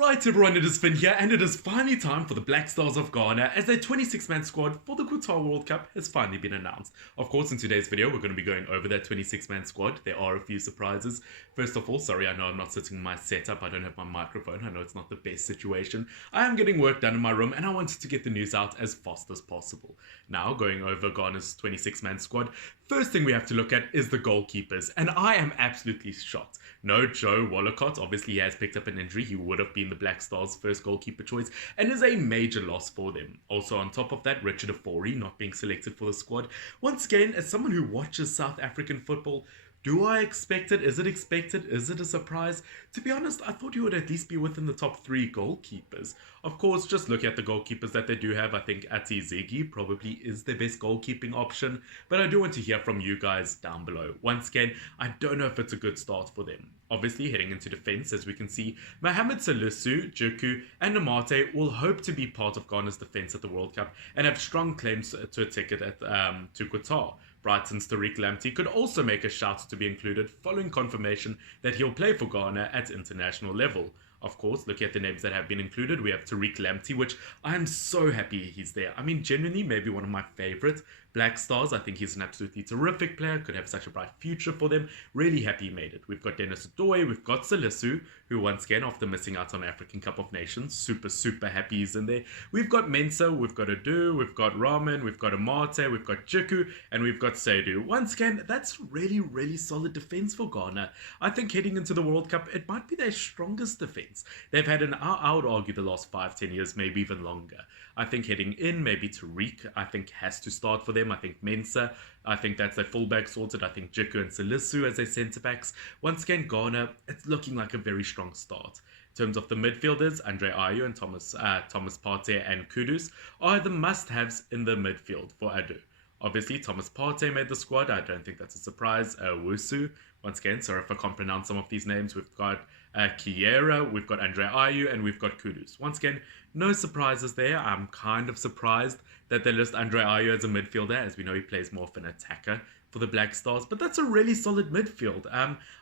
Right everyone, it is Finn here, and it is finally time for the Black Stars of Ghana as their 26-man squad for the Qatar World Cup has finally been announced. Of course, in today's video, we're going to be going over that 26-man squad. There are a few surprises. First of all, sorry, I know I'm not sitting in my setup. I don't have my microphone. I know it's not the best situation. I am getting work done in my room, and I wanted to get the news out as fast as possible. Now, going over Ghana's 26-man squad, first thing we have to look at is the goalkeepers, and I am absolutely shocked. No Joe Wollacott, obviously he has picked up an injury. He would have been the Black Stars' first goalkeeper choice and is a major loss for them. Also on top of that, Richard Afori not being selected for the squad. Once again, as someone who watches South African football, do I expect it? Is it expected? Is it a surprise? To be honest, I thought he would at least be within the top 3 goalkeepers. Of course, just look at the goalkeepers that they do have. I think Ayew probably is their best goalkeeping option. But I do want to hear from you guys down below. Once again, I don't know if it's a good start for them. Obviously, heading into defence, as we can see, Mohamed Salisu, Juku, and Namate will hope to be part of Ghana's defence at the World Cup and have strong claims to a ticket to Qatar. Brighton's Tariq Lamptey could also make a shout to be included following confirmation that he'll play for Ghana at international level. Of course, looking at the names that have been included, we have Tariq Lamptey, which I am so happy he's there. I mean, genuinely, maybe one of my favourite Black Stars. I think he's an absolutely terrific player, could have such a bright future for them. Really happy he made it. We've got Dennis Adoy, we've got Salisu, who once again, after missing out on African Cup of Nations, super happy he's in there. We've got Mensah, we've got Ayew, we've got Rahman, we've got Amate, we've got Juku, and we've got Saidu. Once again, that's really solid defence for Ghana. I think heading into the World Cup, it might be their strongest defence. They've had I would argue the last 5-10 years, maybe even longer. I think heading in, maybe Tariq, I think has to start for them. I think Mensah, I think that's their fullback sorted. I think Juku and Salisu as their centre-backs. Once again, Ghana, it's looking like a very strong start. In terms of the midfielders, Ayew and Thomas Partey and Kudus are the must-haves in the midfield for Ayew. Obviously, Thomas Partey made the squad. I don't think that's a surprise. Wusu, once again, sorry if I can't pronounce some of these names. We've got Kiera, we've got Ayew, and we've got Kudus. Once again, no surprises there. I'm kind of surprised that they list Ayew as a midfielder, as we know he plays more of an attacker for the Black Stars, but that's a really solid midfield.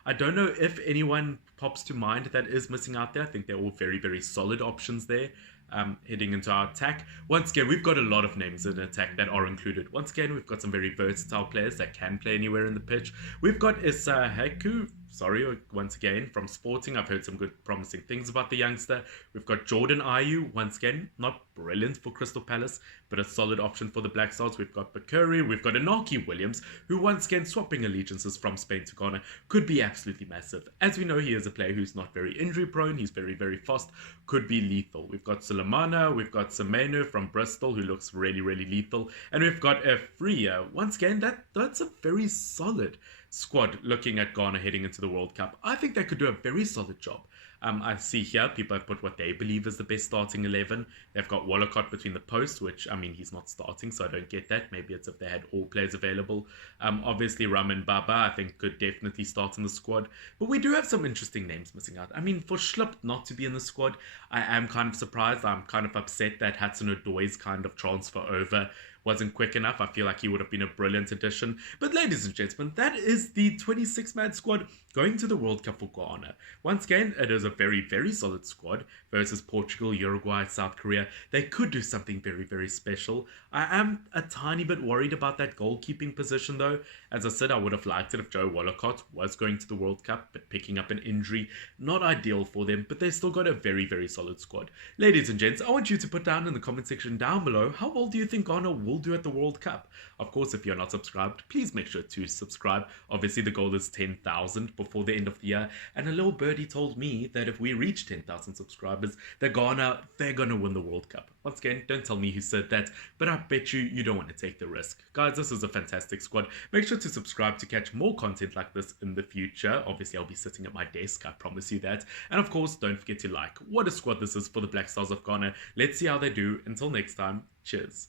I don't know if anyone pops to mind that is missing out there. I think they're all very solid options there. Heading into our attack. Once again, we've got a lot of names in attack that are included. Once again, we've got some very versatile players that can play anywhere in the pitch. We've got Issa Heku, once again, from Sporting. I've heard some good promising things about the youngster. We've got Jordan Ayew, once again, not brilliant for Crystal Palace, but a solid option for the Black Stars. We've got Bakuri, we've got Inaki Williams, who once again, swapping allegiances from Spain to Ghana, could be absolutely massive. As we know, he is a player who's not very injury prone, he's very fast, could be lethal. We've got Sulemana, we've got Semenu from Bristol, who looks really lethal, and we've got Freya. Once again, that's a very solid squad looking at Ghana heading into the World Cup. I think they could do a very solid job. I see here people have put what they believe is the best starting 11. They've got Wollacott between the posts, which, I mean, he's not starting, so I don't get that. Maybe it's if they had all players available. Obviously, Raman Baba, I think, could definitely start in the squad. But we do have some interesting names missing out. I mean, for Schlupp not to be in the squad, I am kind of surprised. I'm kind of upset that Hudson-Odoi's kind of transfer over wasn't quick enough. I feel like he would have been a brilliant addition. But ladies and gentlemen, that is the 26-man squad going to the World Cup for Ghana. Once again, it is a very solid squad versus Portugal, Uruguay, South Korea. They could do something very special. I am a tiny bit worried about that goalkeeping position though. As I said, I would have liked it if Joe Wollacott was going to the World Cup, but picking up an injury, not ideal for them, but they still got a very solid squad. Ladies and gents, I want you to put down in the comment section down below, how well do you think Ghana will do at the World Cup? Of course, if you're not subscribed, please make sure to subscribe. Obviously, the goal is 10,000 before the end of the year, and a little birdie told me that if we reach 10,000 subscribers, they're gonna win the World Cup. Once again, don't tell me who said that, but I bet you don't want to take the risk. Guys, this is a fantastic squad. Make sure to subscribe to catch more content like this in the future. Obviously, I'll be sitting at my desk, I promise you that. And of course, don't forget to like. What a squad this is for the Black Stars of Ghana. Let's see how they do. Until next time, cheers.